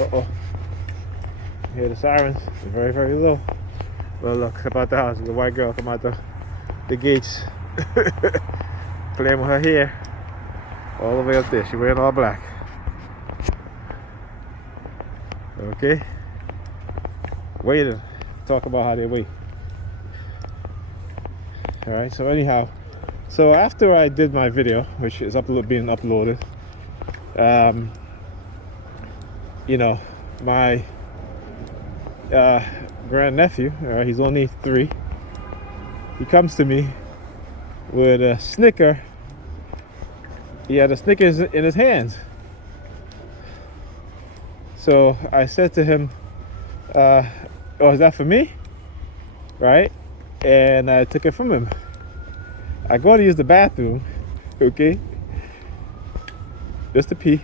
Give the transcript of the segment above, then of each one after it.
Uh-oh. You hear the sirens? They're very, very low. Well, look, step out the house. The white girl come out the gates. Playing with her hair. All the way up there. She's wearing all black. Okay. Waiting. Talk about how they wait. Alright, so anyhow. So after I did my video, which is being uploaded, you know, my grandnephew, he's only 3, he comes to me with a Snicker. He had a Snickers in his hands. So I said to him, oh, is that for me? Right? And I took it from him. I go to use the bathroom, okay? Just to pee.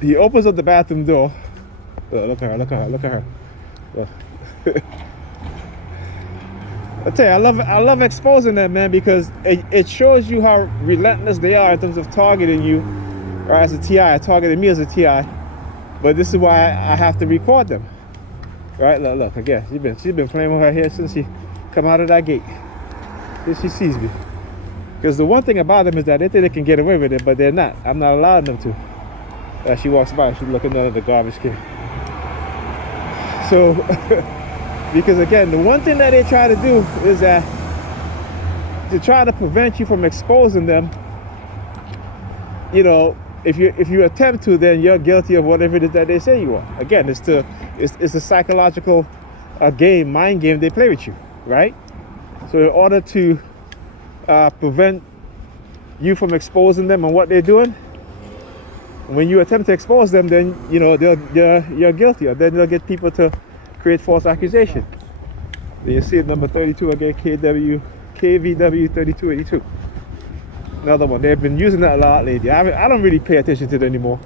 He opens up the bathroom door. Look at her. Look. I tell you, I love exposing them, man, because it shows you how relentless they are in terms of targeting you, or as a TI, targeted me as a TI. But this is why I have to record them. Right? Look again. She's been playing with her hair since she come out of that gate. Here she sees me. Because the one thing about them is that they think they can get away with it, but they're not. I'm not allowing them to. As she walks by, she's looking under the garbage can. So, because again, the one thing that they try to do is that to try to prevent you from exposing them. You know, if you attempt to, then you're guilty of whatever it is that they say you are. Again, it's a psychological mind game they play with you, right? So in order to prevent you from exposing them and what they're doing, when you attempt to expose them, then you know you're guilty, or then they'll get people to create false accusation. Then you see it, number 32 again, KVW 3282. Another one. They've been using that a lot lately. I don't really pay attention to it anymore,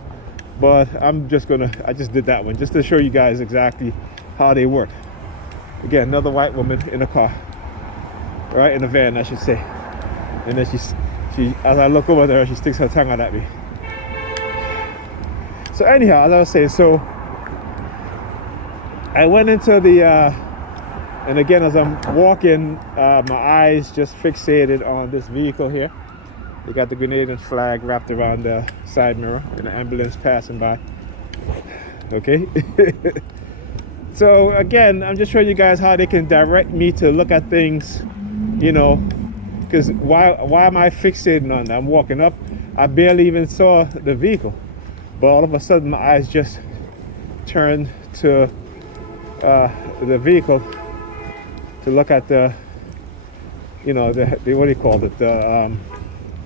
but I just did that one just to show you guys exactly how they work. Again, another white woman in a car, right, in a van, I should say. And then she as I look over there, she sticks her tongue out at me. So anyhow, as I was saying, so I went into the and again, as I'm walking, my eyes just fixated on this vehicle here. They got the Grenadian flag wrapped around the side mirror and an ambulance passing by. Okay. So again, I'm just showing you guys how they can direct me to look at things, you know, because why am I fixating on that? I'm walking up, I barely even saw the vehicle, but all of a sudden my eyes just turned to the vehicle to look at the, you know, the what do you call it, the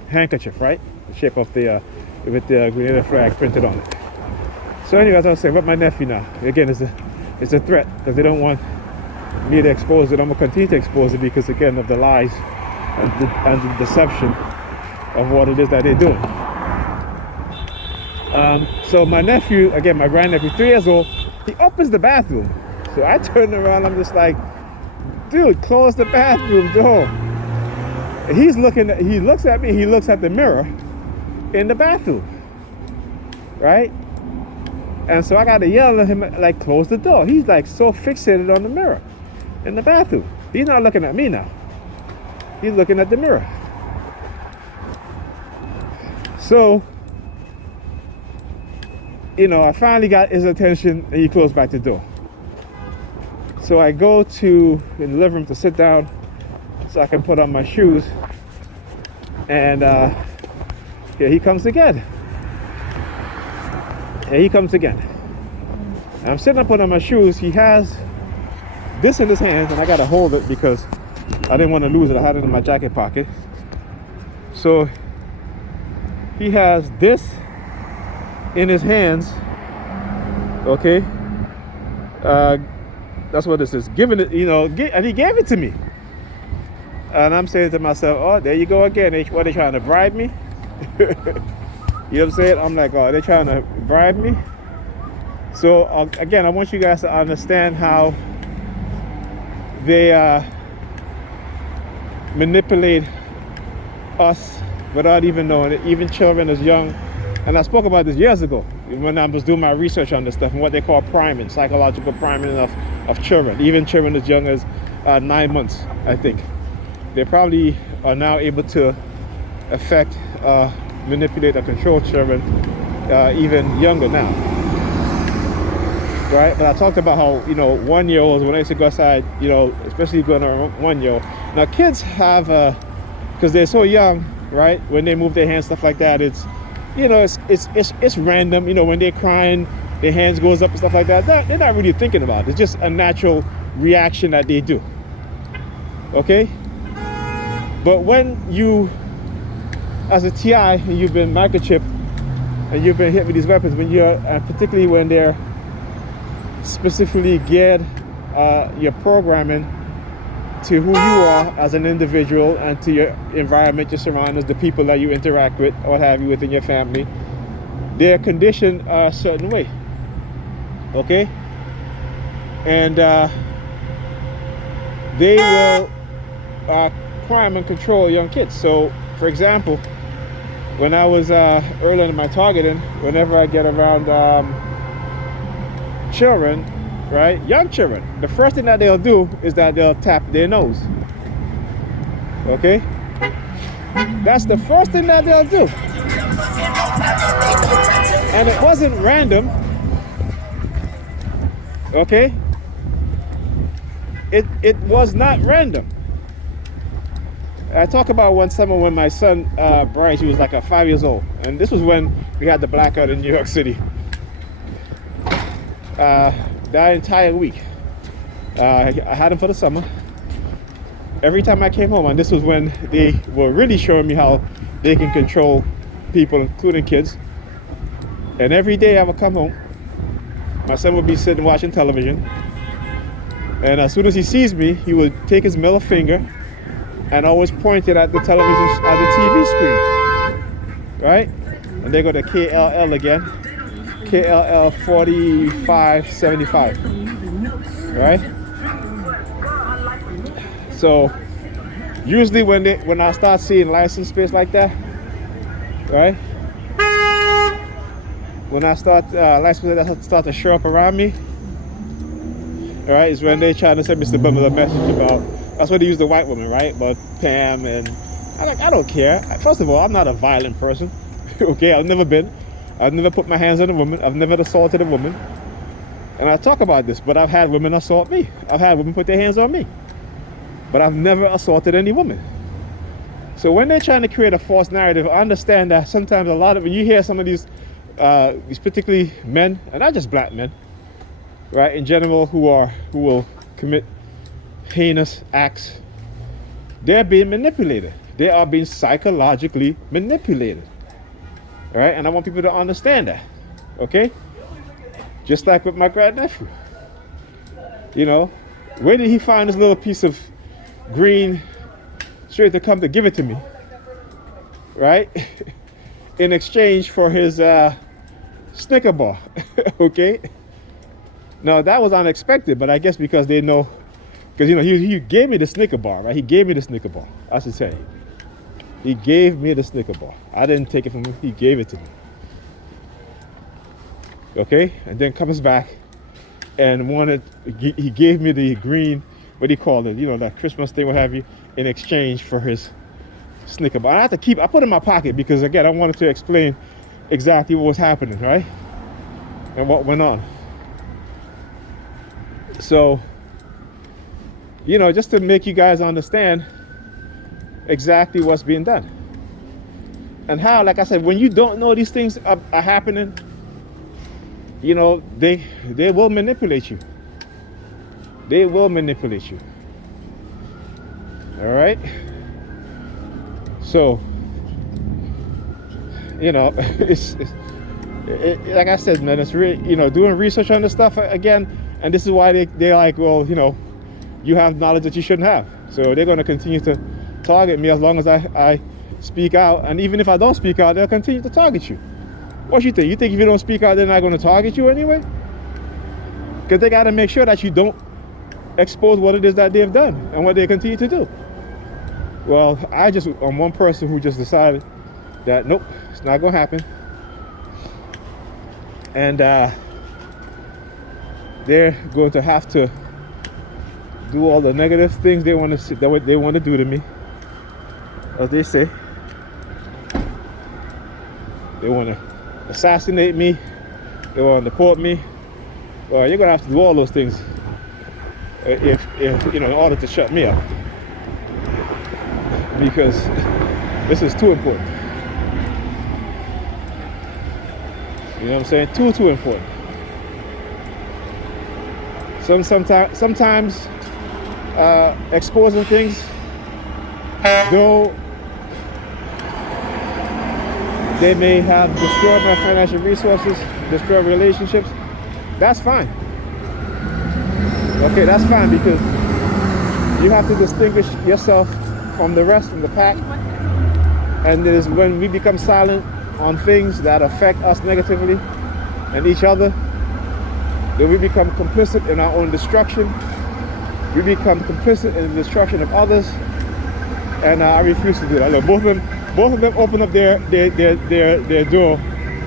handkerchief, right? The shape of the with the Grenadian flag printed on it. So anyway, as I was saying, with my nephew now, again, it's a threat because they don't want me to expose it. I'm gonna continue to expose it because again of the lies and the deception of what it is that they're doing. So my nephew, again, my grandnephew, 3 years old, he opens the bathroom. So I turn around, I'm just like, dude, close the bathroom door. He looks at me, he looks at the mirror in the bathroom, right? And so I got to yell at him, like, close the door. He's like so fixated on the mirror in the bathroom. He's not looking at me now. He's looking at the mirror. So, you know, I finally got his attention and he closed back the door. So I go in the living room to sit down so I can put on my shoes. And here he comes again. I'm sitting up on my shoes. He has this in his hands, and I gotta hold it because I didn't want to lose it. I had it in my jacket pocket. So he has this in his hands. Okay, that's what this is. Giving it, you know, and he gave it to me. And I'm saying to myself, oh, there you go again. What, they trying to bribe me? You know what I'm saying? I'm like, oh, they're trying to bribe me. So again, I want you guys to understand how they manipulate us without even knowing it. Even children as young And I spoke about this years ago when I was doing my research on this stuff and what they call priming, psychological priming of children, even children as young as 9 months, I think. They probably are now able to affect, manipulate, or control children even younger now. Right? But I talked about how, 1-year-olds, when I used to go outside, especially going around 1-year-old. Now kids have, because they're so young, right? When they move their hands, stuff like that, it's random. When they're crying, their hands goes up and stuff like that. They're not really thinking about it. It's just a natural reaction that they do. Okay? But when you, as a TI, and you've been microchipped, and you've been hit with these weapons, particularly when they're specifically geared your programming to who you are as an individual and to your environment, your surroundings, the people that you interact with, or what have you, within your family, they're conditioned a certain way. Okay? And they will prime and control young kids. So, for example, when I was early in my targeting, whenever I get around children, right, young children, the first thing that they'll do is that they'll tap their nose. Okay? That's the first thing that they'll do. And it wasn't random. Okay? It was not random. I talk about one summer when my son Bryce, he was like 5 years old, and this was when we had the blackout in New York City. That entire week, I had him for the summer. Every time I came home, and this was when they were really showing me how they can control people, including kids. And every day I would come home, my son would be sitting watching television, and as soon as he sees me, he would take his middle finger and always point it at the television, at the TV screen, right? And they go to KLL again, KLL 4575, right? So usually when I start seeing license plates like that, right? When I start license plates that start to show up around me, right, is when they try to send me a message about. That's why they use the white woman, right? But Pam, and I don't care. First of all, I'm not a violent person. Okay, I've never been. I've never put my hands on a woman. I've never assaulted a woman. And I talk about this, but I've had women assault me. I've had women put their hands on me. But I've never assaulted any woman. So when they're trying to create a false narrative, I understand that sometimes when you hear some of these particularly men, and not just black men, right, in general, who will commit heinous acts, they're being manipulated. They are being psychologically manipulated. All right, and I want people to understand that. Okay, just like with my grandnephew. Where did he find this little piece of green straight to come to give it to me, right? In exchange for his Snicker bar. Okay, now that was unexpected, but I guess because they know. Because, he gave me the Snicker bar, right? He gave me the Snicker bar, I should say. He gave me the Snicker bar. I didn't take it from him. He gave it to me. Okay? And then comes back and he gave me the green, what do you call it? That Christmas thing, what have you, in exchange for his Snicker bar. I put it in my pocket because, again, I wanted to explain exactly what was happening, right? And what went on. So, just to make you guys understand exactly what's being done. And how, like I said, when you don't know these things are happening, they will manipulate you. They will manipulate you. All right? So, it's like I said, man, it's really, doing research on this stuff again, and this is why they're like, well, you have knowledge that you shouldn't have. So they're going to continue to target me as long as I speak out. And even if I don't speak out, they'll continue to target you. What you think? You think if you don't speak out, they're not going to target you anyway? Because they got to make sure that you don't expose what it is that they've done and what they continue to do. Well, I'm one person who just decided that, nope, it's not going to happen. and they're going to have to do all the negative things they want to do to me, as they say. They want to assassinate me. They want to deport me. Well, you're gonna have to do all those things if you know, in order to shut me up, because this is too important. You know what I'm saying? Too important. Sometimes exposing things, though they may have destroyed my financial resources, destroyed relationships, that's fine. Okay, that's fine, because you have to distinguish yourself from the rest of the pack. And it is when we become silent on things that affect us negatively and each other, then we become complicit in our own destruction. We become complicit in the destruction of others. And I refuse to do that. Look, both of them open up their door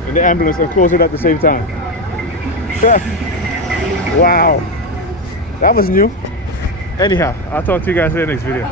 in the ambulance and close it at the same time. Wow, that was new. Anyhow, I'll talk to you guys in the next video.